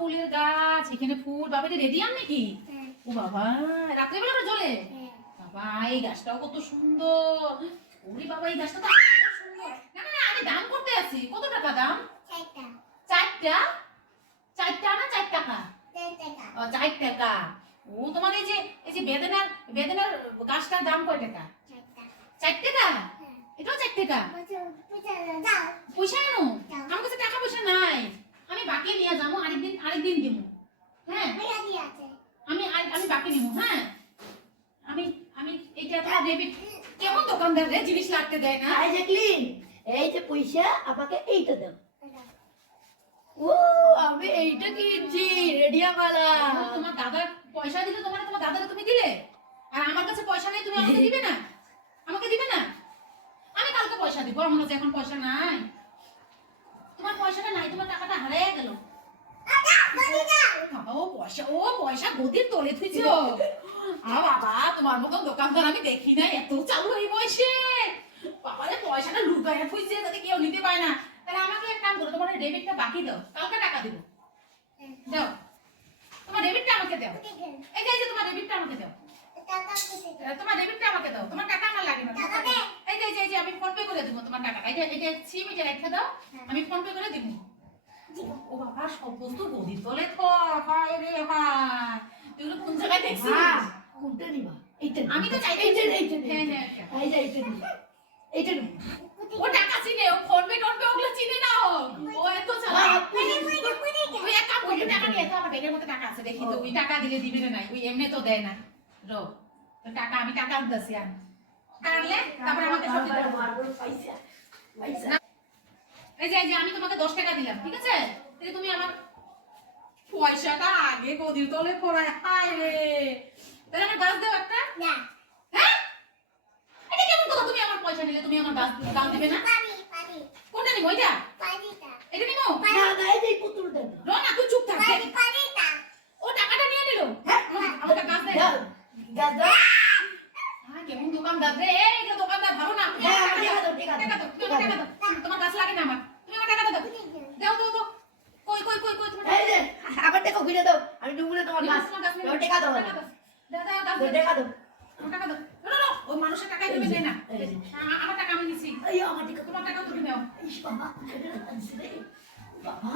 ফুলের গাছ, এখানে ফুল। বাবা এটা রেডিয়াম নাকি? ও বাবা, রাত্রেবেলা ওটা জ্বলে? বাবা এই গাছটাও কত সুন্দর। ওরে বাবা এই গাছটা তো আরো সুন্দর। না না না, আমি দাম করতে আছি। কত টাকা দাম? 4টা। 4টা না 4 টাকা? 4 টাকা। ও তোমার এই যে বেদেনার গাছটার দাম কয় টাকা? 4 টাকা। এটাও 4 টাকা। পয়সা আনো? আমার কাছে টাকা পয়সা নাই, আমি বাকি নিয়ে যাবো, আরেকদিন দিব। হ্যাঁ আমি বাকি নিব। হ্যাঁ আমি আমি এটা তোমার ডেবিট। কেমন দোকানদার রে, জিনিস লাগতে দেয় না। এই যে ক্লিন, এই যে পয়সা আমাকে এইটা দাও। ও আমি এইটা কিনছি রেডিয়াম वाला। তোমার দাদা পয়সা দিলে, তোমার দাদাকে তুমি দিলে, আর আমার কাছে পয়সা নেই, তুমি আমাকে দিবে না? আমাকে দিবে না? আমি কালকে পয়সা দিব, আমার কাছে এখন পয়সা নাই। তোমার পয়সাটা নাই, তোমার টাকাটা হারিয়ে গেল। বাবা ও পয়সা গদির তলে থুইছো। বাবা তোমার মতন দোকানদার আমি দেখি না, এত চালু এই বয়সে। বাবা রে পয়সাটা লুকায় থুইছে যাতে কেউ নিতে পায় না। তাহলে আমাকে এক কাম করো, তোমার ডেবিটটা বাকি দাও, কালকে টাকা দিব। দাও তোমার ডেবিটটা আমাকে দাও। এই যে তোমার ডেবিটটা আমাকে দাও। তোমার ডেবিটটা আমাকে দাও, তোমার টাকা আমার লাগে না। এই যে আমি ফোন পে করে দিব তোমার টাকা। এটা সিম এটা রেখে দাও, আমি ফোন পে করে দিব। ও বাবা সব বস্তু গদির তলে তো। হায় রে হায়, তুই কোন জায়গায় দেখছিস? কোনটা নিবা? এইটা। আমি তো চাই এইটা। হ্যাঁ হ্যাঁ এই যে এইটা নিবা। এইটা নিবা। ও টাকা চিনে, ও ফোন পে ওগুলো চিনে না। ও এত চালা। তুই এক কাম করবি, টাকা নিয়ে তো আমার ব্যাগের মধ্যে টাকা আছে, দেখি তো ওই টাকা দিলে দিবে না নাই, ওই এমনি তো দেয় না। রো তো টাকা আমি টাকা আনতেছি, আমি কাটলে তারপর আমাকে সব দিতে হবে। পয়সা এই যে আমি তোমাকে 10 টাকা দিলাম, ঠিক আছে? তাহলে তুমি আমার পয়সাটা আগে গদির তলে পড়ায়। হায় রে, তাহলে আমার গাছ দাও একটা। হ্যাঁ এটা কেমন কথা? তুমি আমার পয়সা নিলে তুমি আমার গাছ দিবে না? কোনটা নিব? ওইটা? এটা নিব? না না এই যে পুতুলটা দাও। রো না, তুই চুপ থাক। ও টাকাটা নিয়ে নিল। আমাকে গাছ দে। দাও। গাছ দাও। কেমন দোকানদার রে, এই যে দোকানদার ভালো না। তুমি আমার টাকা দাও, টাকা দাও, তুমি আমার টাকা দাও। তোমার গাছ লাগে না আমার, তুমি আমার টাকাটা দাও। দাও কই তোমার এই যে আবার টাকা ঘুরে দাও। আমি ডুবুরে তোমার গাছ। দাও টাকা দাও। দাও টাকা দাও। আমার টাকা দাও। না ওই মানুষের টাকাই দেবে দেয় না। আমার টাকা আমি নিছি। এই আমার টাকা। তোমার টাকা তুমি নাও। ইস বাবা, কেটে রাখছি রে। বাবা